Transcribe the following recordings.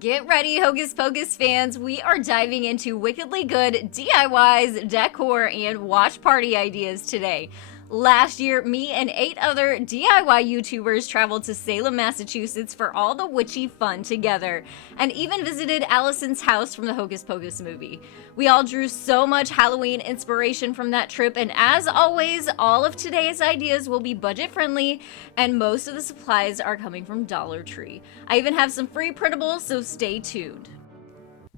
Get ready, Hocus Pocus fans. We are diving into wickedly good DIYs, decor, and watch party ideas today. Last year, me and 8 other DIY YouTubers traveled to Salem, Massachusetts for all the witchy fun together, and even visited Allison's house from the Hocus Pocus movie. We all drew so much Halloween inspiration from that trip, and as always, all of today's ideas will be budget friendly, and most of the supplies are coming from Dollar Tree. I even have some free printables, so stay tuned.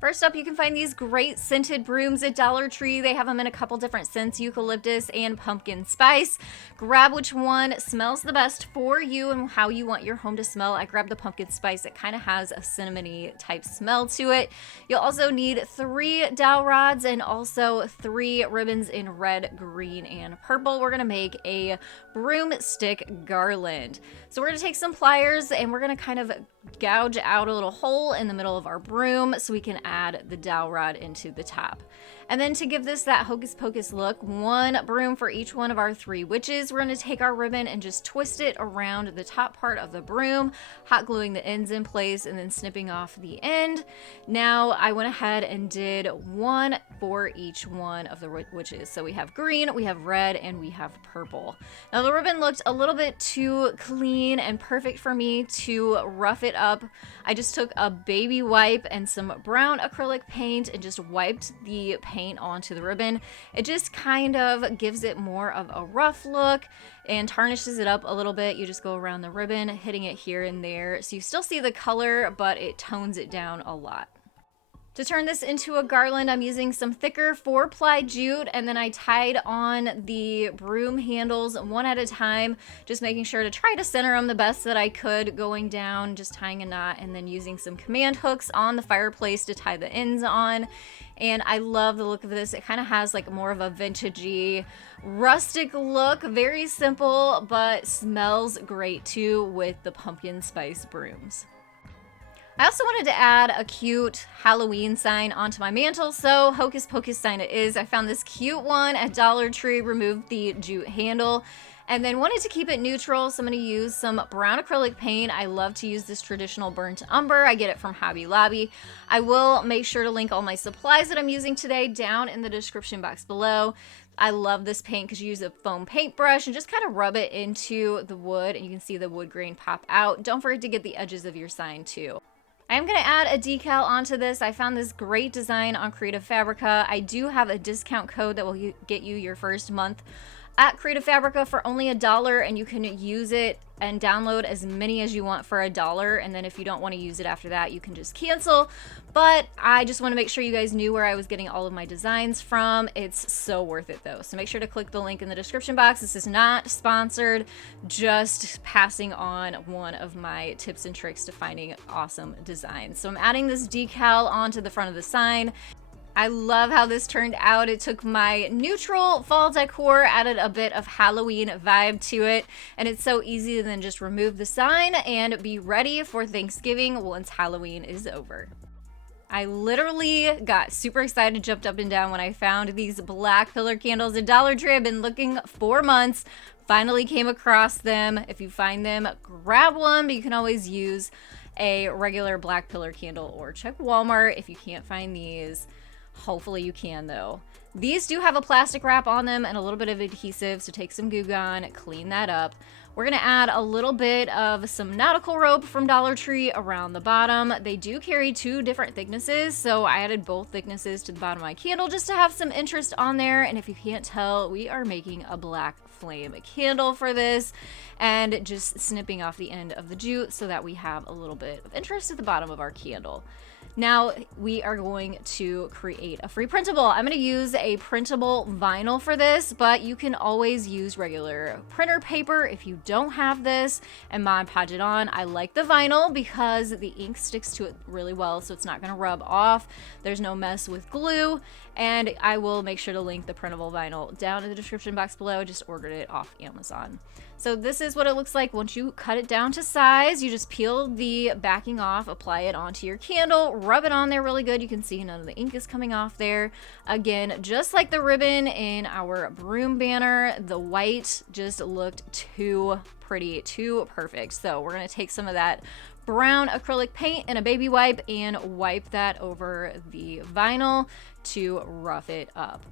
First up, you can find these great scented brooms at Dollar Tree. They have them in a couple different scents, eucalyptus and pumpkin spice. Grab which one smells the best for you and how you want your home to smell. I grabbed the pumpkin spice. It kind of has a cinnamony type smell to it. You'll also need 3 dowel rods and also 3 ribbons in red, green, and purple. We're going to make a broomstick garland. So we're going to take some pliers and we're going to kind of gouge out a little hole in the middle of our broom so we can add the dowel rod into the top. And then to give this that Hocus Pocus look, 1 broom for each one of our 3 witches. We're going to take our ribbon and just twist it around the top part of the broom, hot gluing the ends in place and then snipping off the end. Now I went ahead and did 1 for each one of the witches. So we have green, we have red, and we have purple. Now the ribbon looked a little bit too clean and perfect for me to rough it up. I just took a baby wipe and some brown acrylic paint and just wiped the paint onto the ribbon. It just kind of gives it more of a rough look and tarnishes it up a little bit. You just go around the ribbon, hitting it here and there. So you still see the color, but it tones it down a lot. To turn this into a garland, I'm using some thicker 4-ply jute, and then I tied on the broom handles one at a time, just making sure to try to center them the best that I could, going down, just tying a knot, and then using some command hooks on the fireplace to tie the ends on. And I love the look of this. It kind of has like more of a vintagey, rustic look, very simple, but smells great too with the pumpkin spice brooms. I also wanted to add a cute Halloween sign onto my mantle, so Hocus Pocus sign it is. I found this cute one at Dollar Tree, removed the jute handle, and then wanted to keep it neutral, so I'm going to use some brown acrylic paint. I love to use this traditional burnt umber. I get it from Hobby Lobby. I will make sure to link all my supplies that I'm using today down in the description box below. I love this paint because you use a foam paintbrush and just kind of rub it into the wood, and you can see the wood grain pop out. Don't forget to get the edges of your sign too. I'm going to add a decal onto this. I found this great design on Creative Fabrica. I do have a discount code that will get you your first month at Creative Fabrica for only $1, and you can use it and download as many as you want for $1, and then if you don't want to use it after that, you can just cancel. But I just want to make sure you guys knew where I was getting all of my designs from. It's so worth it though, so make sure to click the link in the description box. This is not sponsored, just passing on one of my tips and tricks to finding awesome designs. So I'm adding this decal onto the front of the sign. I love how this turned out. It took my neutral fall decor, added a bit of Halloween vibe to it, and it's so easy to then just remove the sign and be ready for Thanksgiving once Halloween is over. I literally got super excited, jumped up and down when I found these black pillar candles at Dollar Tree. I've been looking for months, finally came across them. If you find them, grab one, but you can always use a regular black pillar candle or check Walmart if you can't find these. Hopefully you can though. These do have a plastic wrap on them and a little bit of adhesive, so take some Goo Gone, clean that up. We're gonna add a little bit of some nautical rope from Dollar Tree around the bottom. They do carry 2 different thicknesses, so I added both thicknesses to the bottom of my candle just to have some interest on there. And if you can't tell, we are making a black flame candle for this, and just snipping off the end of the jute so that we have a little bit of interest at the bottom of our candle. Now we are going to create a free printable. I'm going to use a printable vinyl for this, but you can always use regular printer paper if you don't have this, and Mod Podge it on. I like the vinyl because the ink sticks to it really well, so it's not going to rub off. There's no mess with glue, and I will make sure to link the printable vinyl down in the description box below. I just ordered it off Amazon. So this is what it looks like once you cut it down to size. You just peel the backing off, apply it onto your candle, rub it on there really good. You can see none of the ink is coming off there. Again, just like the ribbon in our broom banner, the white just looked too pretty, too perfect. So we're gonna take some of that brown acrylic paint and a baby wipe and wipe that over the vinyl to rough it up.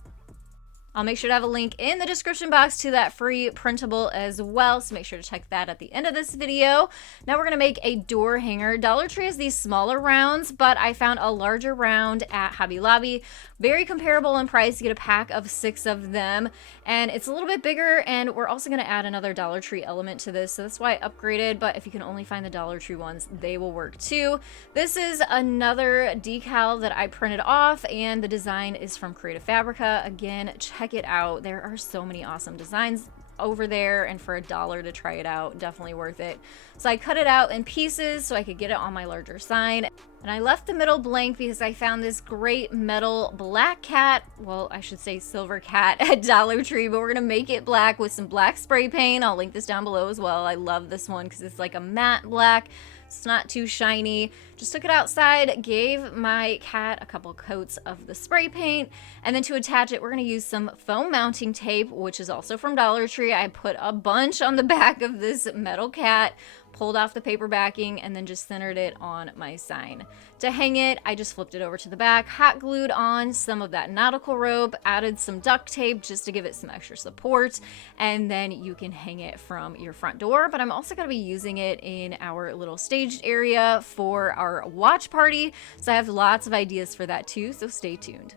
I'll make sure to have a link in the description box to that free printable as well, so make sure to check that at the end of this video. Now we're gonna make a door hanger. Dollar Tree has these smaller rounds, but I found a larger round at Hobby Lobby. Very comparable in price. You get a pack of 6 of them, and it's a little bit bigger, and we're also gonna add another Dollar Tree element to this, so that's why I upgraded, but if you can only find the Dollar Tree ones, they will work too. This is another decal that I printed off, and the design is from Creative Fabrica. Again, check it out. There are so many awesome designs over there, and for $1 to try it out, definitely worth it. So I cut it out in pieces so I could get it on my larger sign, and I left the middle blank because I found this great metal black cat, well, I should say silver cat, at Dollar Tree, but we're gonna make it black with some black spray paint. I'll link this down below as well. I love this one because it's like a matte black. It's not too shiny. Just took it outside, gave my cat a couple coats of the spray paint, and then to attach it, we're gonna use some foam mounting tape, which is also from Dollar Tree. I put a bunch on the back of this metal cat, pulled off the paper backing, and then just centered it on my sign. To hang it, I just flipped it over to the back, hot glued on some of that nautical rope, added some duct tape just to give it some extra support, and then you can hang it from your front door. But I'm also gonna be using it in our little staged area for our watch party, so I have lots of ideas for that too, so stay tuned.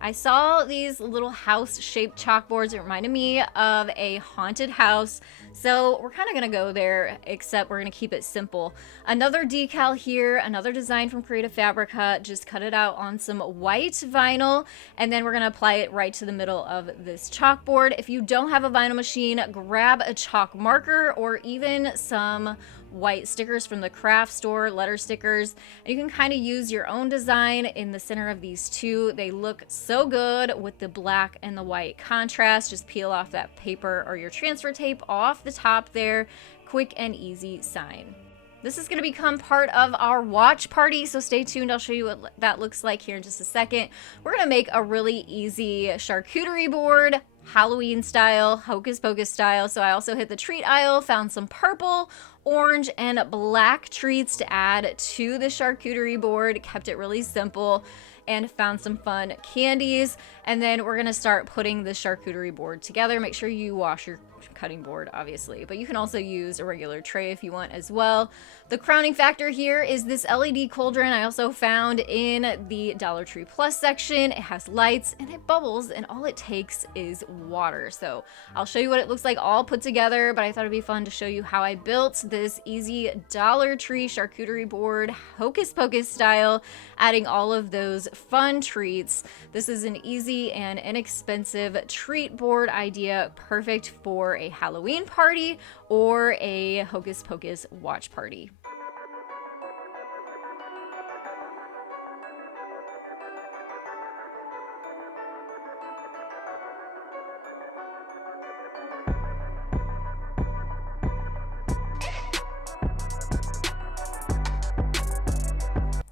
I saw these little house-shaped chalkboards. It reminded me of a haunted house, so we're kind of gonna go there, except we're gonna keep it simple. Another decal here, another design from Creative Fabrica. Just cut it out on some white vinyl, and then we're gonna apply it right to the middle of this chalkboard. If you don't have a vinyl machine, grab a chalk marker or even some white stickers from the craft store, letter stickers, and you can kind of use your own design in the center of these two. They look so good with the black and the white contrast. Just peel off that paper or your transfer tape off the top there. Quick and easy sign. This is going to become part of our watch party, so stay tuned. I'll show you what that looks like here in just a second. We're going to make a really easy charcuterie board, Halloween style, Hocus Pocus style. So I also hit the treat aisle, found some purple, orange, and black treats to add to the charcuterie board. Kept it really simple and found some fun candies. And then we're gonna start putting the charcuterie board together. Make sure you wash your cutting board, obviously, but you can also use a regular tray if you want as well. The crowning factor here is this LED cauldron I also found in the Dollar Tree Plus section. It has lights and it bubbles, and all it takes is water. So I'll show you what it looks like all put together, but I thought it'd be fun to show you how I built this easy Dollar Tree charcuterie board, Hocus Pocus style, adding all of those fun treats. This is an easy and inexpensive treat board idea, perfect for a Halloween party or a Hocus Pocus watch party.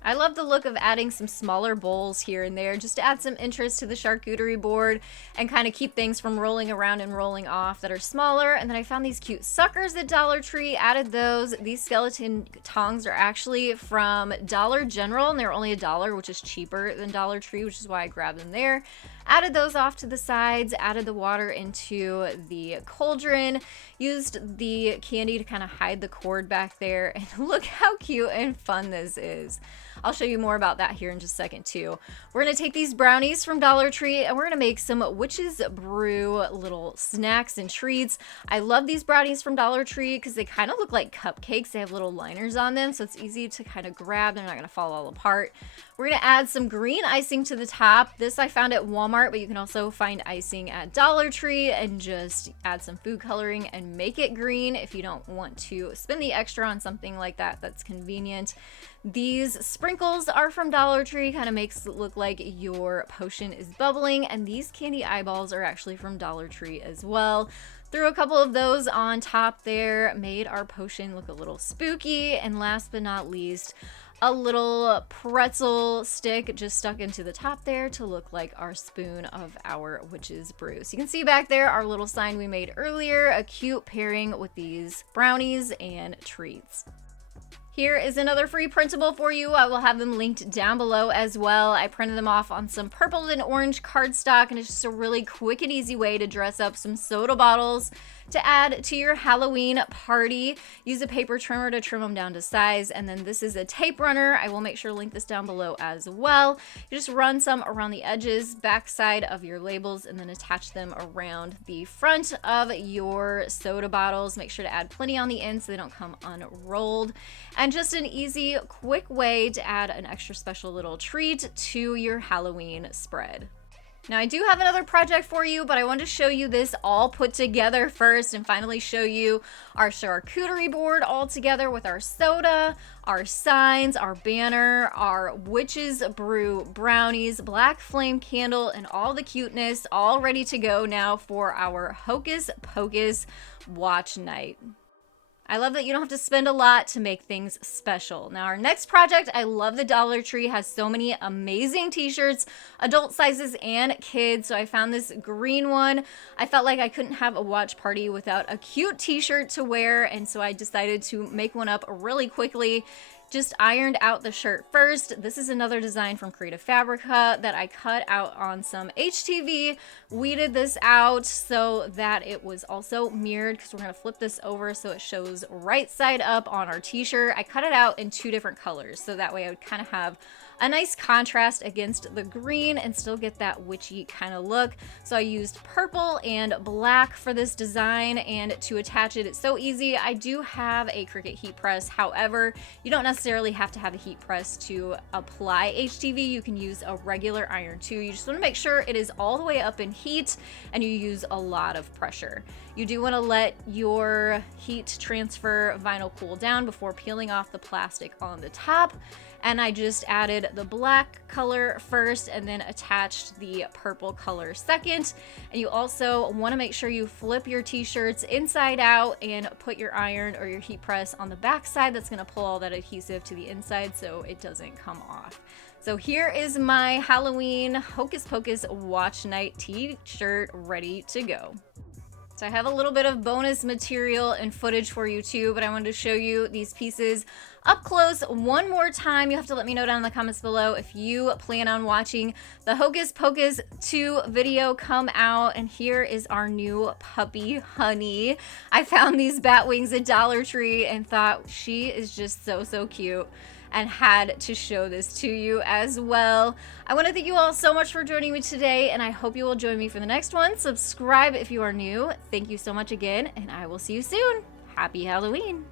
I love the look of adding some smaller bowls here and there just to add some interest to the charcuterie board and kind of keep things from rolling around and rolling off that are smaller. And then I found these cute suckers at Dollar Tree, added those. These skeleton tongs are actually from Dollar General, and they're only $1, which is cheaper than Dollar Tree, which is why I grabbed them there. Added those off to the sides, added the water into the cauldron, used the candy to kind of hide the cord back there, and look how cute and fun this is. I'll show you more about that here in just a second too. We're gonna take these brownies from Dollar Tree and we're gonna make some Witch's Brew little snacks and treats. I love these brownies from Dollar Tree because they kind of look like cupcakes. They have little liners on them, so it's easy to kind of grab. They're not gonna fall all apart. We're gonna add some green icing to the top. This I found at Walmart, but you can also find icing at Dollar Tree and just add some food coloring and make it green if you don't want to spend the extra on something like that that's convenient. These sprinkles are from Dollar Tree, kind of makes it look like your potion is bubbling, and these candy eyeballs are actually from Dollar Tree as well. Threw a couple of those on top there, made our potion look a little spooky, and last but not least, a little pretzel stick just stuck into the top there to look like our spoon of our Witch's Brew. So you can see back there our little sign we made earlier, a cute pairing with these brownies and treats. Here is another free printable for you. I will have them linked down below as well. I printed them off on some purple and orange cardstock, and it's just a really quick and easy way to dress up some soda bottles to add to your Halloween party. Use a paper trimmer to trim them down to size, and then this is a tape runner. I will make sure to link this down below as well. You just run some around the edges, backside of your labels, and then attach them around the front of your soda bottles. Make sure to add plenty on the end so they don't come unrolled. And just an easy, quick way to add an extra special little treat to your Halloween spread. Now I do have another project for you, but I wanted to show you this all put together first and finally show you our charcuterie board all together with our soda, our signs, our banner, our witch's brew brownies, black flame candle, and all the cuteness all ready to go now for our Hocus Pocus watch night. I love that you don't have to spend a lot to make things special. Now our next project, I love the Dollar Tree, has so many amazing t-shirts, adult sizes and kids. So I found this green one. I felt like I couldn't have a watch party without a cute t-shirt to wear, and so I decided to make one up really quickly. Just ironed out the shirt first. This is another design from Creative Fabrica that I cut out on some HTV, weeded this out so that it was also mirrored, because we're gonna flip this over so it shows right side up on our t-shirt. I cut it out in 2 different colors, so that way I would kind of have a nice contrast against the green and still get that witchy kind of look. So I used purple and black for this design, and to attach it, it's so easy. I do have a Cricut heat press. However, you don't necessarily have to have a heat press to apply HTV. You can use a regular iron too. You just want to make sure it is all the way up in heat and you use a lot of pressure. You do want to let your heat transfer vinyl cool down before peeling off the plastic on the top. And I just added the black color first and then attached the purple color second. And you also want to make sure you flip your t-shirts inside out and put your iron or your heat press on the back side. That's going to pull all that adhesive to the inside so it doesn't come off. So here is my Halloween Hocus Pocus watch night t-shirt ready to go. So I have a little bit of bonus material and footage for you too, but I wanted to show you these pieces up close one more time. You have to let me know down in the comments below if you plan on watching the Hocus Pocus 2 video come out. And here is our new puppy, Honey. I found these bat wings at Dollar Tree and thought she is just so cute, and had to show this to you as well. I want to thank you all so much for joining me today, and I hope you will join me for the next one. Subscribe if you are new. Thank you so much again, and I will see you soon. Happy Halloween.